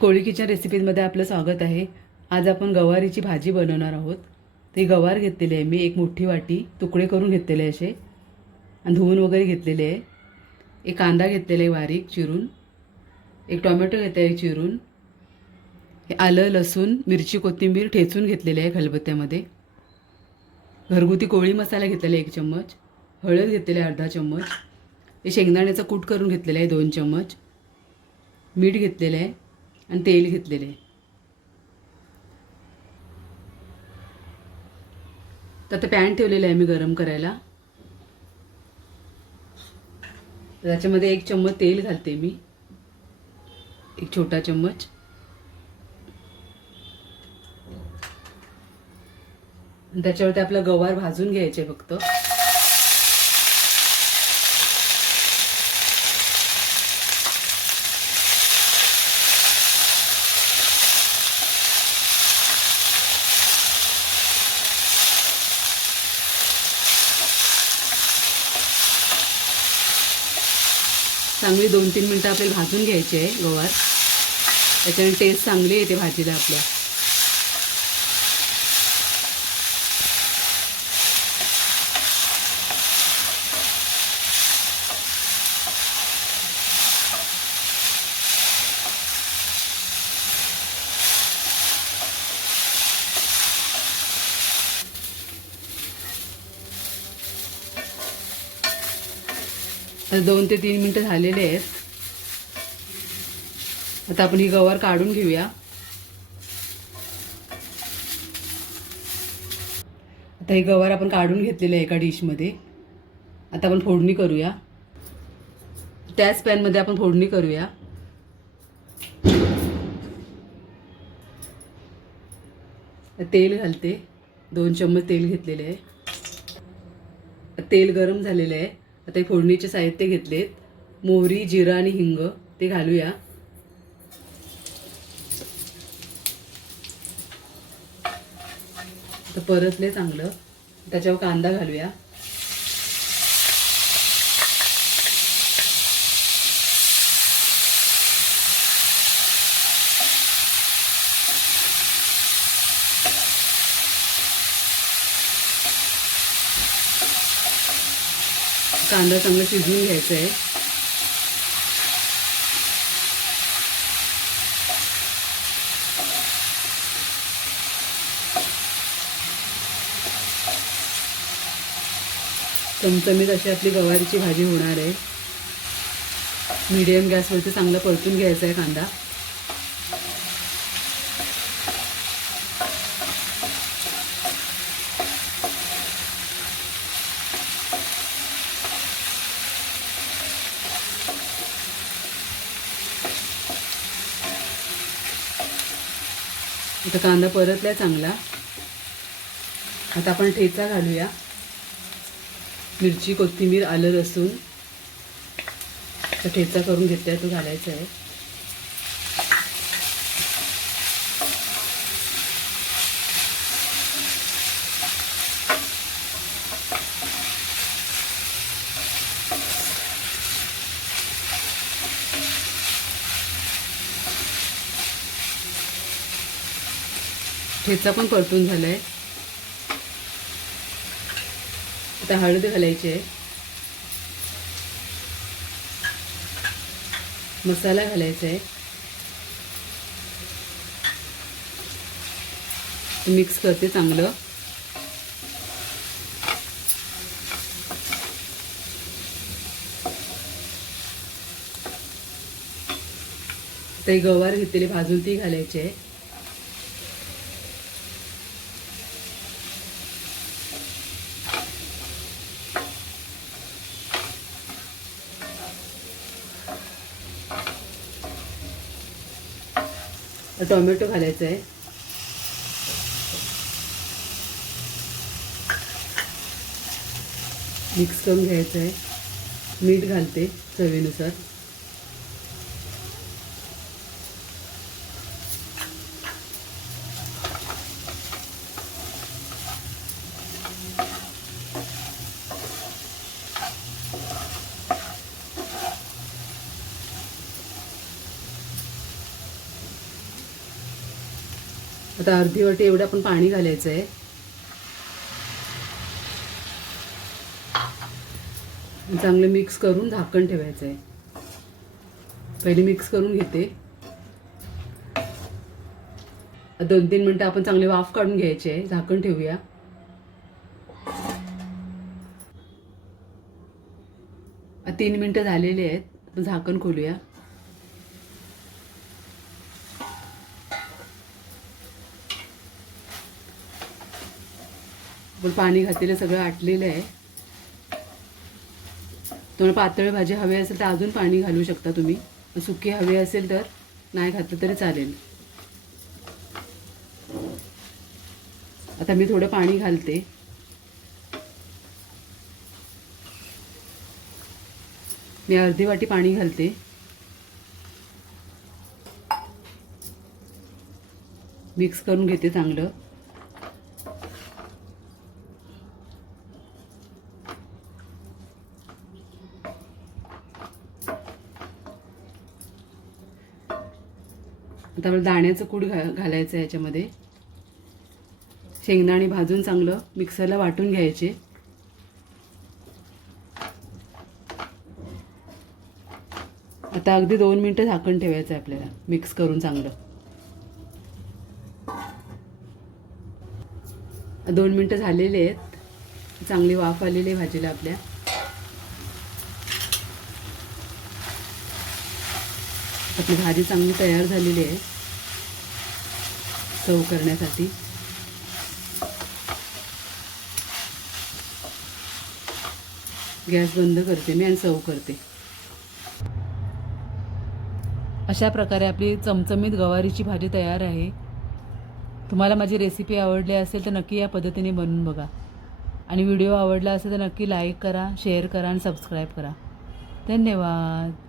कोळी kitchen रेसिपीजमध्ये आपलं स्वागत आहे. आज आपण गवारीची भाजी बनवणार आहोत. ते गवार घेतलेले आहे मी एक मोठी वाटी तुकडे करून घेतलेले आहे असे. आणि धुवून वगैरे घेतलेले आहे. एक कांदा घेतलेला आहे बारीक चिरून. एक टोमॅटो घेतले आहे चिरून. हे आलं लसूण मिरची कोथिंबीर ठेचून घेतलेले आहे खलबत्त्यामध्ये. घरगुती कोळी मसाला घेतलेला आहे एक चम्मच. हळद घेतलेली आहे अर्धा चम्मच. हे शेंगदाण्याचं कूट करून घेतलेलं आहे दोन चम्मच. मीठ घेतलेलं आहे. आणि तेल घेतलेले. तर आता पॅन ठेवलेलं आहे मी गरम करायला. त्याच्यामध्ये एक चम्मच तेल घालते मी. एक छोटा चम्मच. आणि त्याच्यावरती आपला गवार भाजून घ्यायचे फक्त. चांगली दोन तीन मिनटं आपल्याला भाजून घ्यायची आहे गवार. त्याच्याने टेस्ट चांगली येते भाजीला आपल्या. आता दोन ते तीन मिनटं झालेले आहेत. आता आपण ही गवार काढून घेऊया. आता ही गवार आपण काढून घेतलेली आहे एका डिशमध्ये. आता आपण फोडणी करूया. त्याच पॅनमध्ये आपण फोडणी करूया. तेल घालते. दोन चम्मच तेल घेतलेले आहे. तेल गरम झालेलं आहे. आता हे फोडणीचे साहित्य घेतलेत. मोहरी जिरा आणि हिंग ते घालूया. तर परतले चांगलं. त्याच्यावर कांदा घालूया. कांदा चांगला शिजवून घ्यायचा आहे चमचमीत अशी आपली गवारीची भाजी होणार आहे. मीडियम गॅसवरती चांगलं परतून घ्यायचा आहे कांदा. आता कांदा परतला चांगला. आता आपण ठेचा घालूया. मिरची कोथिंबीर आलं लसूण. तर ठेचा करून घेतलाय तो घालायचा आहे. ठेचा पण परतून झालाय. आता हळद घालायची आहे. मसाला घालायचा आहे. मिक्स करते चांगलं. ते गवार घेतलेली भाजून ती घालायची आहे. टोमॅटो घालायचा आहे. मिक्स करून घ्यायचं आहे. मीठ घालते चवीनुसार. आता अर्धी वाटी एवढं आपण पाणी घालायचं आहे. चांगलं मिक्स करून झाकण ठेवायचं आहे. पहिले मिक्स करून घेते. दोन तीन मिनटं आपण चांगले वाफ काढून घ्यायचे आहे. झाकण ठेवूया. तीन मिनटं झालेली आहेत. आपण झाकण खोलूया. आपण पाणी घातलेलं सगळं आटलेलं आहे. तुम्हाला पातळ भाजी हवी असेल तर अजून पाणी घालू शकता तुम्ही. सुकी हवी असेल तर नाही घातलं तरी चालेल. आता मी थोडं पाणी घालते. मी अर्धी वाटी पाणी घालते. मिक्स करून घेते चांगलं. आता आपल्याला दाण्याचं कूट घा घालायचं आहे याच्यामध्ये. शेंगदाणे भाजून चांगलं मिक्सरला वाटून घ्यायचे. आता अगदी दोन मिनटं झाकण ठेवायचं आहे आपल्याला मिक्स करून चांगलं. दोन मिनटं झालेले आहेत. चांगली वाफ आलेली आहे भाजीला आपल्या. आपली भाजी चांगली तयार झालेली आहे. चव करण्यासाठी. गॅस बंद करते मी आणि चव करते. अशा प्रकारे आपली चमचमीत गवारीची भाजी तयार आहे. तुम्हाला माझी रेसिपी आवडली असेल तर नक्की या पद्धतीने बनवून बघा. आणि व्हिडिओ आवडला असेल तर नक्की लाईक करा शेअर करा आणि सबस्क्राईब करा. धन्यवाद.